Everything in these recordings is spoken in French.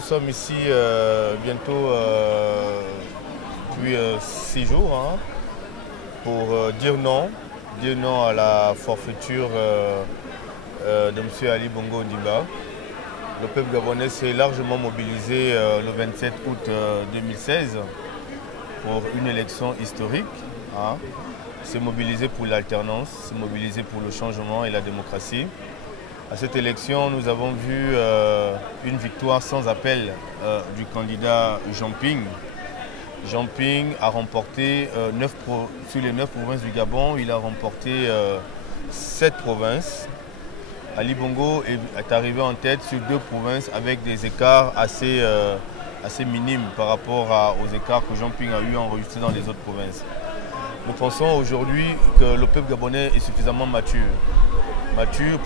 nous sommes ici bientôt depuis 6 jours hein, pour dire non à la forfaiture de M. Ali Bongo Ondimba. Le peuple gabonais s'est largement mobilisé le 27 août 2016 pour une élection historique. Hein. S'est mobilisé pour l'alternance, s'est mobilisé pour le changement et la démocratie. À cette élection, nous avons vu une victoire sans appel du candidat Jean Ping. Jean Ping a remporté sur les 9 provinces du Gabon, il a remporté 7 provinces. Ali Bongo est arrivé en tête sur 2 provinces avec des écarts assez minimes par rapport aux écarts que Jean Ping a eu enregistrés dans les autres provinces. Nous pensons aujourd'hui que le peuple gabonais est suffisamment mature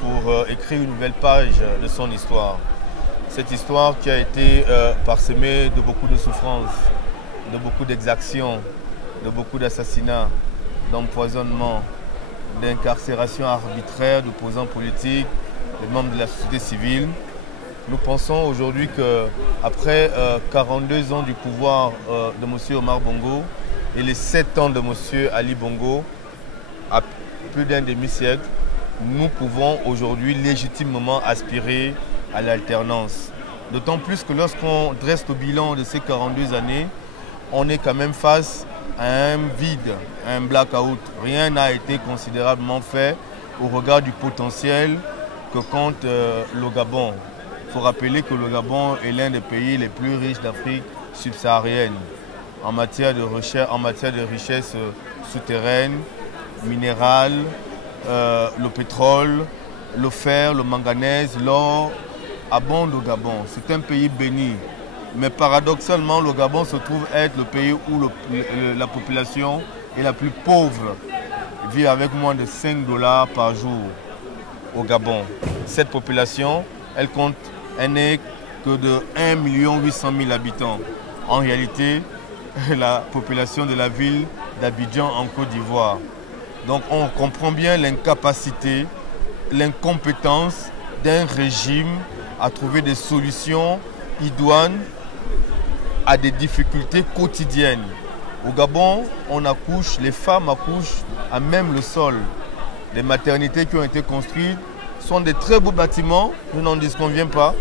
pour écrire une nouvelle page de son histoire. Cette histoire qui a été parsemée de beaucoup de souffrances, de beaucoup d'exactions, de beaucoup d'assassinats, d'empoisonnements, d'incarcération arbitraire d'opposants politiques, des membres de la société civile. Nous pensons aujourd'hui qu'après 42 ans du pouvoir de M. Omar Bongo et les 7 ans de M. Ali Bongo, à plus d'un demi-siècle, nous pouvons aujourd'hui légitimement aspirer à l'alternance. D'autant plus que lorsqu'on dresse le bilan de ces 42 années, on est quand même face à un vide, à un blackout. Rien n'a été considérablement fait au regard du potentiel que compte le Gabon. Il faut rappeler que le Gabon est l'un des pays les plus riches d'Afrique subsaharienne en matière de recherche, en matière de richesses souterraines, minérales, le pétrole, le fer, le manganèse, l'or abondent au Gabon. C'est un pays béni. Mais paradoxalement, le Gabon se trouve être le pays où la population est la plus pauvre, vit avec moins de 5 $ par jour au Gabon. Cette population, elle n'est que de 1 800 000 habitants. En réalité, la population de la ville d'Abidjan en Côte d'Ivoire. Donc on comprend bien l'incapacité, l'incompétence d'un régime à trouver des solutions idoines à des difficultés quotidiennes. Au Gabon, on accouche, les femmes accouchent à même le sol. Les maternités qui ont été construites sont des très beaux bâtiments, je n'en disconviens pas,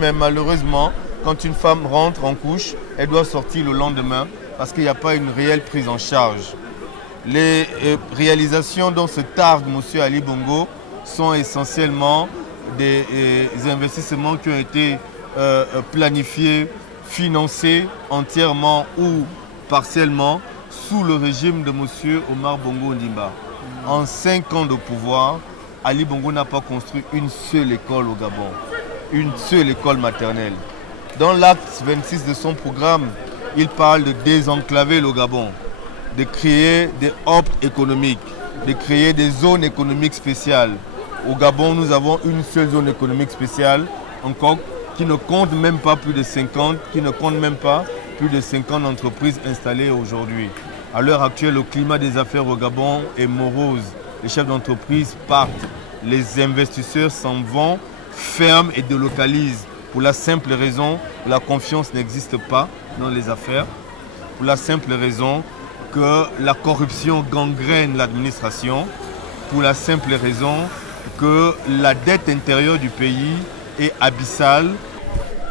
mais malheureusement, quand une femme rentre en couche, elle doit sortir le lendemain parce qu'il n'y a pas une réelle prise en charge. Les réalisations dont se targue M. Ali Bongo sont essentiellement des investissements qui ont été planifiés, financés entièrement ou partiellement sous le régime de M. Omar Bongo Ondimba. En 5 ans de pouvoir, Ali Bongo n'a pas construit une seule école au Gabon, une seule école maternelle. Dans l'acte 26 de son programme, il parle de désenclaver le Gabon, de créer des hubs économiques, de créer des zones économiques spéciales. Au Gabon, nous avons une seule zone économique spéciale, encore, qui ne compte même pas plus de 50, entreprises installées aujourd'hui. À l'heure actuelle, le climat des affaires au Gabon est morose. Les chefs d'entreprise partent, les investisseurs s'en vont, ferment et délocalisent. Pour la simple raison que la confiance n'existe pas dans les affaires, pour la simple raison que la corruption gangrène l'administration, pour la simple raison que la dette intérieure du pays est abyssale.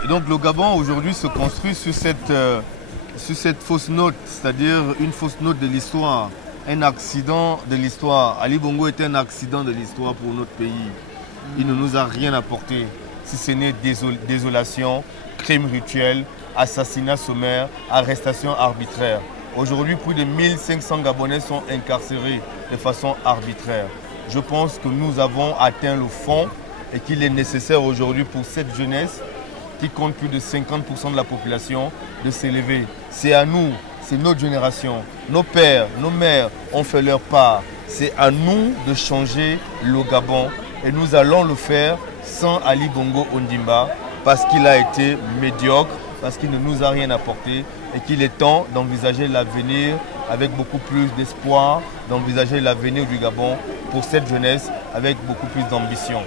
Et donc le Gabon aujourd'hui se construit sur cette fausse note, c'est-à-dire une fausse note de l'histoire, un accident de l'histoire. Ali Bongo est un accident de l'histoire pour notre pays. Il ne nous a rien apporté, si ce n'est désolation, crimes rituels, assassinats sommaires, arrestations arbitraires. Aujourd'hui, plus de 1500 Gabonais sont incarcérés de façon arbitraire. Je pense que nous avons atteint le fond et qu'il est nécessaire aujourd'hui pour cette jeunesse qui compte plus de 50% de la population de s'élever. C'est à nous, c'est notre génération. Nos pères, nos mères ont fait leur part. C'est à nous de changer le Gabon et nous allons le faire sans Ali Bongo Ondimba parce qu'il a été médiocre, parce qu'il ne nous a rien apporté et qu'il est temps d'envisager l'avenir avec beaucoup plus d'espoir, d'envisager l'avenir du Gabon pour cette jeunesse avec beaucoup plus d'ambition.